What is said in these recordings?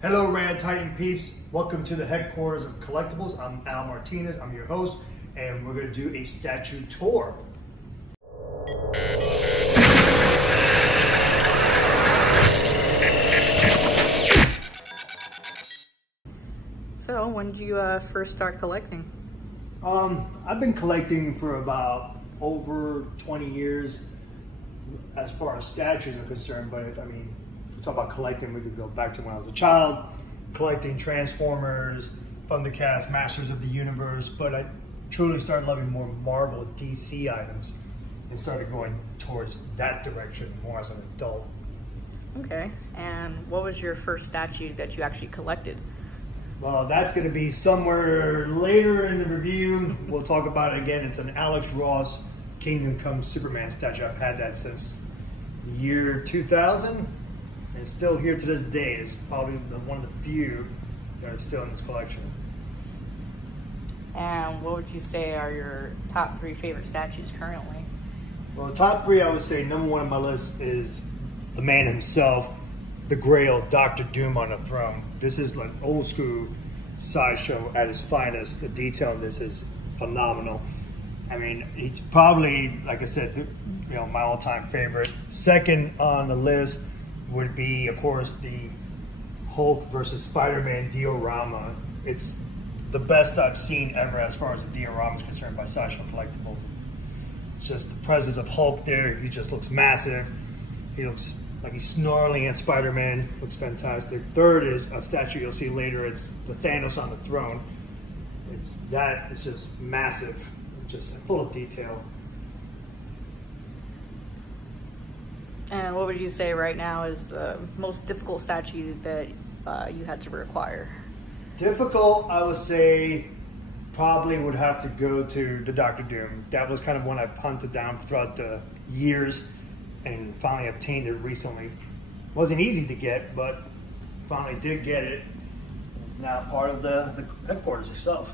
Hello Radd Titan peeps, welcome to the headquarters of Collectibles. I'm Martinez, I'm your host, and we're going to do a statue tour. So, when did you first start collecting? I've been collecting for about over 20 years as far as statues are concerned, but if we talk about collecting, we could go back to when I was a child, collecting Transformers, Thundercats, Masters of the Universe, but I truly started loving more Marvel DC items and started going towards that direction more as an adult. Okay, and what was your first statue that you actually collected? Well, that's going to be somewhere later in the review. We'll talk about it again. It's an Alex Ross Kingdom Come Superman statue. I've had that since the year 2000, and it's still here to this day. It's probably one of the few that are still in this collection. And what would you say are your top 3 favorite statues currently? Well, the top 3, I would say number 1 on my list is the man himself, the Grail, Dr. Doom on the throne. This is like old school Sideshow at its finest. The detail in this is phenomenal. I mean, it's probably, like I said, my all-time favorite. Second on the list would be, of course, the Hulk versus Spider-Man diorama. It's the best I've seen ever as far as a diorama is concerned by Sideshow Collectibles. It's just the presence of Hulk there. He just looks massive. He looks like he's snarling at Spider-Man. Looks fantastic. Third is a statue you'll see later. It's the Thanos on the throne. It's just massive, just full of detail. And what would you say right now is the most difficult statue that you had to require? Difficult, I would say, probably would have to go to the Dr. Doom. That was kind of one I've hunted down throughout the years and finally obtained it recently. Wasn't easy to get, but finally did get it. It's now part of the headquarters itself.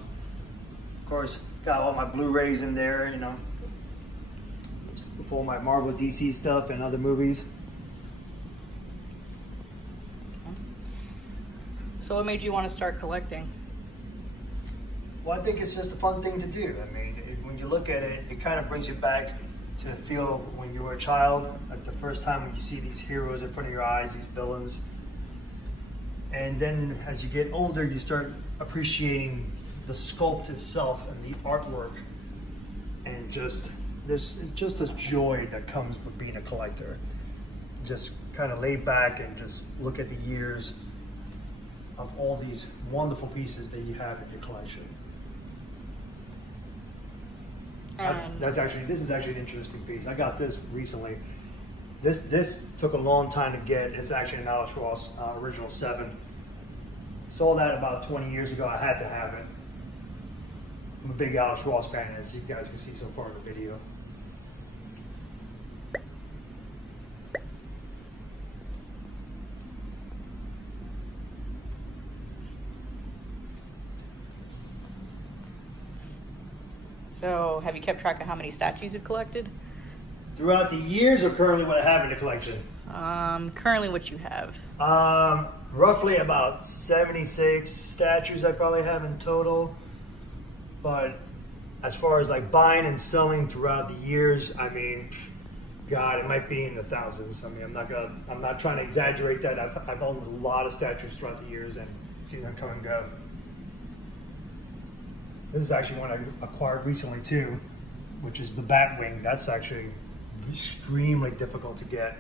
Of course, got all my Blu-rays in there, for my Marvel DC stuff and other movies. So what made you want to start collecting? Well, I think it's just a fun thing to do. I mean, when you look at it, it kind of brings you back to the feel of when you were a child, like the first time when you see these heroes in front of your eyes, these villains. And then as you get older, you start appreciating the sculpt itself and the artwork, and there's just a joy that comes with being a collector. Just kind of lay back and just look at the years of all these wonderful pieces that you have in your collection. This is actually an interesting piece. I got this recently. This took a long time to get. It's actually an Alex Ross original 7. Saw that about 20 years ago. I had to have it. I'm a big Alex Ross fan, as you guys can see so far in the video. So, have you kept track of how many statues you've collected? Throughout the years, or currently what I have in the collection? Currently what you have. Roughly about 76 statues I probably have in total. But as far as like buying and selling throughout the years, I mean, God, it might be in the thousands. I mean, I'm not trying to exaggerate that. I've owned a lot of statues throughout the years and seen them come and go. This is actually one I acquired recently too, which is the Batwing. That's actually extremely difficult to get.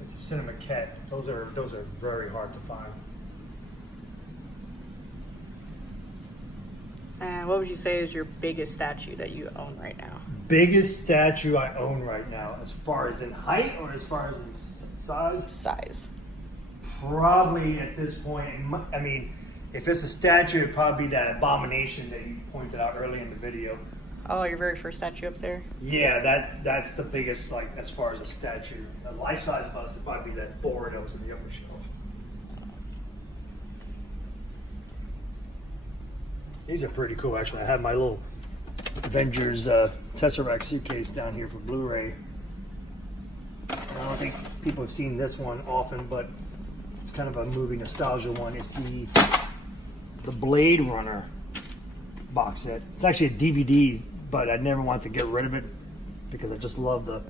It's a Cinemaquette. Those are very hard to find. And what would you say is your biggest statue that you own right now? Biggest statue I own right now, as far as in height or as far as in size? Size. Probably at this point, I mean, if it's a statue, it'd probably be that abomination that you pointed out early in the video. Oh, your very first statue up there? Yeah, that's the biggest, like, as far as a statue. A life-size bust would probably be that Thor that was in the upper shelf. These are pretty cool, actually. I have my little Avengers Tesseract suitcase down here for Blu-ray. I don't think people have seen this one often, but it's kind of a movie nostalgia one. It's the Blade Runner box set. It's actually a DVD, but I never wanted to get rid of it because I just love the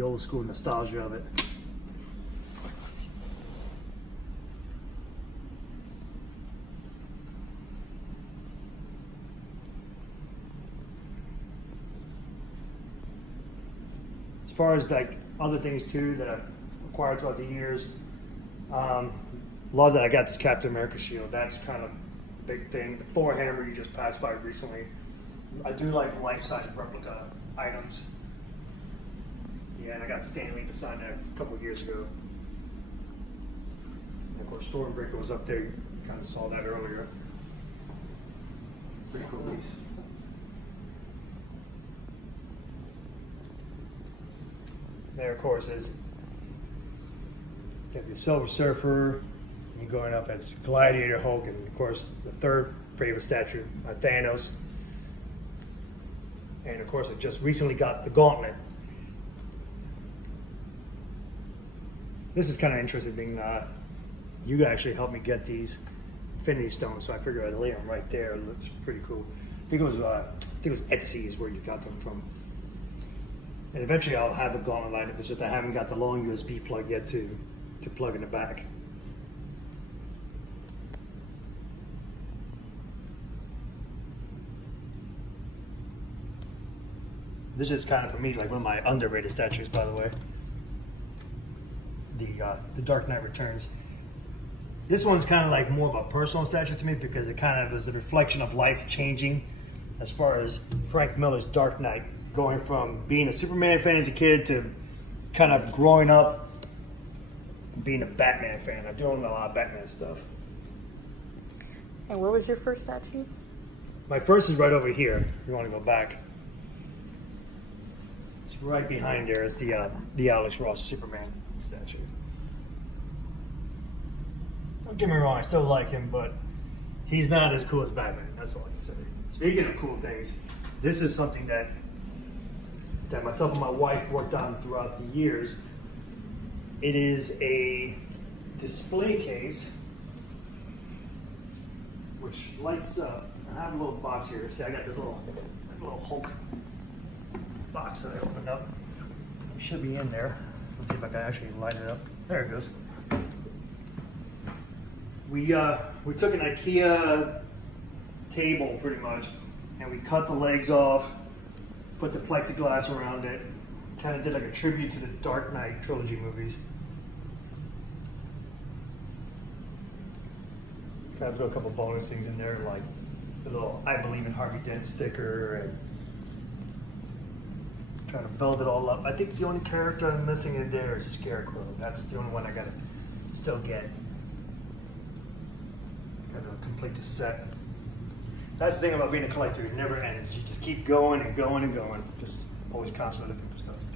old school nostalgia of it. As far as like other things too that I've acquired throughout the years, love that I got this Captain America shield. That's kind of a big thing. The Thor hammer you just passed by recently. I do like life-size replica items. Yeah, and I got Stanley to sign that a couple of years ago. And of course, Stormbreaker was up there. You kind of saw that earlier. Pretty cool piece. There, of course, is you have your Silver Surfer. You're going up as Gladiator Hulk, and of course, the third favorite statue, Thanos. And of course, I just recently got the Gauntlet. This is kind of interesting thing. You actually helped me get these Infinity Stones, so I figured I'd lay them right there. It looks pretty cool. I think it was Etsy is where you got them from. And eventually I'll have the Gauntlet line. It's just I haven't got the long USB plug yet to plug in the back. This is kind of, for me, like one of my underrated statues, by the way. The Dark Knight Returns. This one's kind of like more of a personal statue to me because it kind of is a reflection of life changing as far as Frank Miller's Dark Knight, going from being a Superman fan as a kid to kind of growing up being a Batman fan. I'm doing a lot of Batman stuff. And where was your first statue? My first is right over here. If you want to go back. It's right behind there is the Alex Ross Superman statue. Don't get me wrong, I still like him, but he's not as cool as Batman. That's all I can say. Speaking of cool things, this is something that myself and my wife worked on throughout the years. It is a display case which lights up. I have a little box here. See, I got this little Hulk box that I opened up. It should be in there. Let's see if I can actually light it up. There it goes. We took an IKEA table pretty much, and we cut the legs off, put the plexiglass around it, kind of did like a tribute to the Dark Knight trilogy movies. Guys, got a couple bonus things in there, like the little "I Believe in Harvey Dent" sticker, and trying to build it all up. I think the only character I'm missing in there is Scarecrow. That's the only one I gotta still get. Gotta complete the set. That's the thing about being a collector, it never ends. You just keep going and going and going. Just always constantly looking for stuff to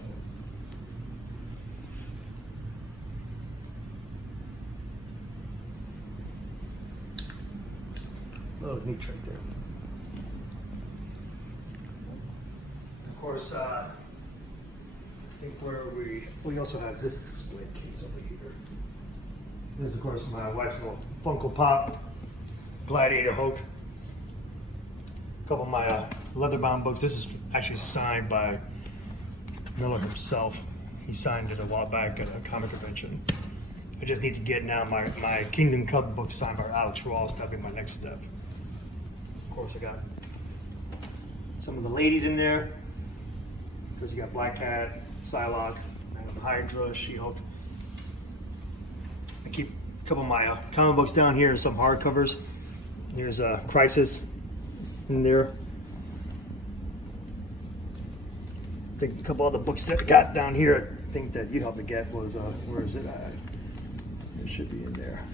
do. Little neat trick there. Of course, I think where we also have this display case over here. This is, of course, my wife's little Funko Pop Gladiator Hulk. A couple of my leather-bound books. This is actually signed by Miller himself. He signed it a while back at a comic convention. I just need to get now my Kingdom Come book signed by Alex Ross. That'll be my next step. Of course, I got some of the ladies in there. Because you got Black Cat, Psylocke, and Hydra, She-Hulk. I keep a couple of my comic books down here, some hardcovers. Here's Crisis in there. I think a couple other books that I got down here, I think that you helped me get was, where is it? It should be in there.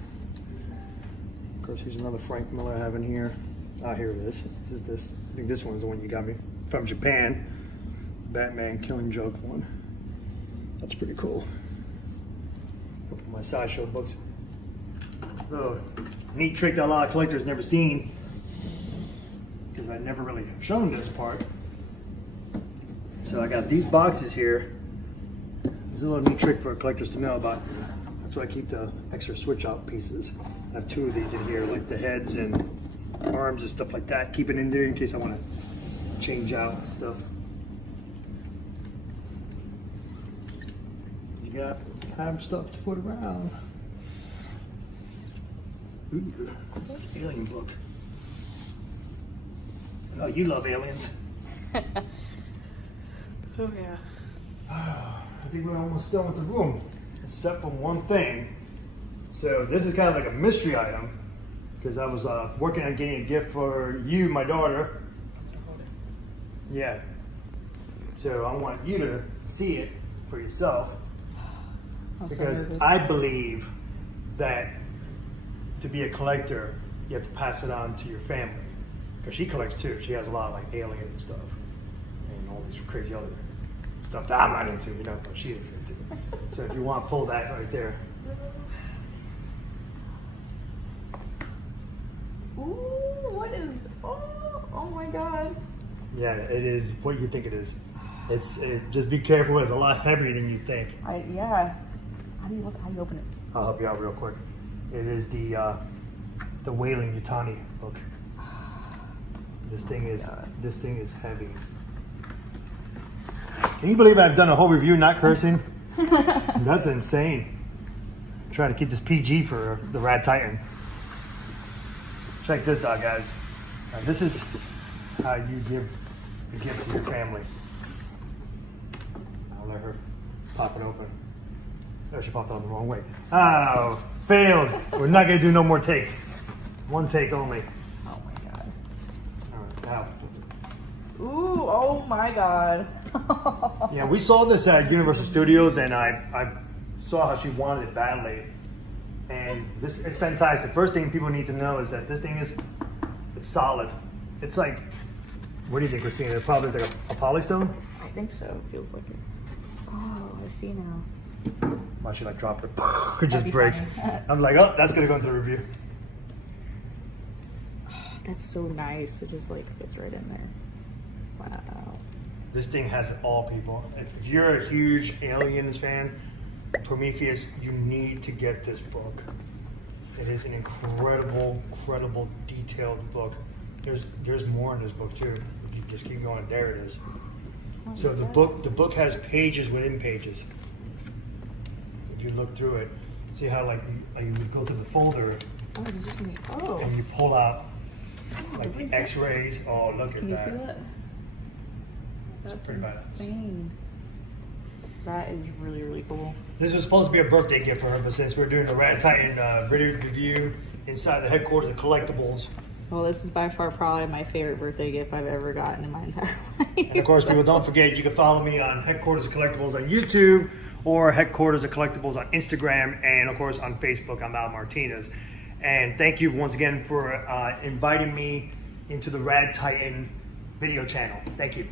Of course, here's another Frank Miller I have in here. Ah, here it is. This. I think this one's the one you got me from Japan. Batman Killing Joke one. That's pretty cool. A couple of my Sideshow books. Little neat trick that a lot of collectors never seen, because I never really have shown this part. So I got these boxes here. It's a little neat trick for collectors to know about. That's why I keep the extra switch out pieces. I have 2 of these in here, like the heads and arms and stuff like that. Keep it in there in case I want to change out stuff. You got have stuff to put around. Ooh, that's an alien book. Oh, you love aliens. Oh yeah. I think we're almost done with the room, except for one thing. So this is kind of like a mystery item, because I was working on getting a gift for you, my daughter. Yeah. So I want you to see it for yourself, because I believe that to be a collector, you have to pass it on to your family. Because she collects too. She has a lot of like alien stuff and all these crazy other stuff that I'm not into, you know, but she is into. So if you want to pull that right there. Ooh, what is? Oh my God. Yeah, it is what you think it is. Just be careful. It's a lot heavier than you think. Yeah. How do you open it? I'll help you out real quick. It is the Wailing Yutani book. This thing is heavy. Can you believe I've done a whole review not cursing? That's insane. I'm trying to keep this PG for the Radd Titan. Check this out, guys. Now, this is how you give a gift to your family. I'll let her pop it open. Oh, she popped it on the wrong way. Oh, failed. We're not gonna do no more takes. One take only. Oh my God. All right, now. Ooh, oh my God. Yeah, we saw this at Universal Studios, and I saw how she wanted it badly. And it's fantastic. First thing people need to know is that this thing it's solid. It's like, what do you think, Christina? It's probably like a polystone? I think so. It feels like it. Oh, I see now. Why should I drop it? It just be breaks. funny. I'm like, oh, that's gonna go into the review. That's so nice. It just like fits right in there. Wow. This thing has all people. If you're a huge Aliens fan, Prometheus, you need to get this book. It is an incredible, detailed book. There's more in this book too. If you just keep going, there it is. So the book has pages within pages. If you look through it, see how like you go to the folder and you pull out like the X-rays. Oh, look at that. Can you see that? That's pretty badass. insane. That is really cool. This was supposed to be a birthday gift for her, but since we're doing the Radd Titan video review inside the headquarters of Collectibles. Well, this is by far probably my favorite birthday gift I've ever gotten in my entire life. And of course, people, don't forget, you can follow me on Headquarters of Collectibles on YouTube or Headquarters of Collectibles on Instagram, and of course on Facebook. I'm Al Martinez. And thank you once again for inviting me into the Radd Titan video channel. Thank you.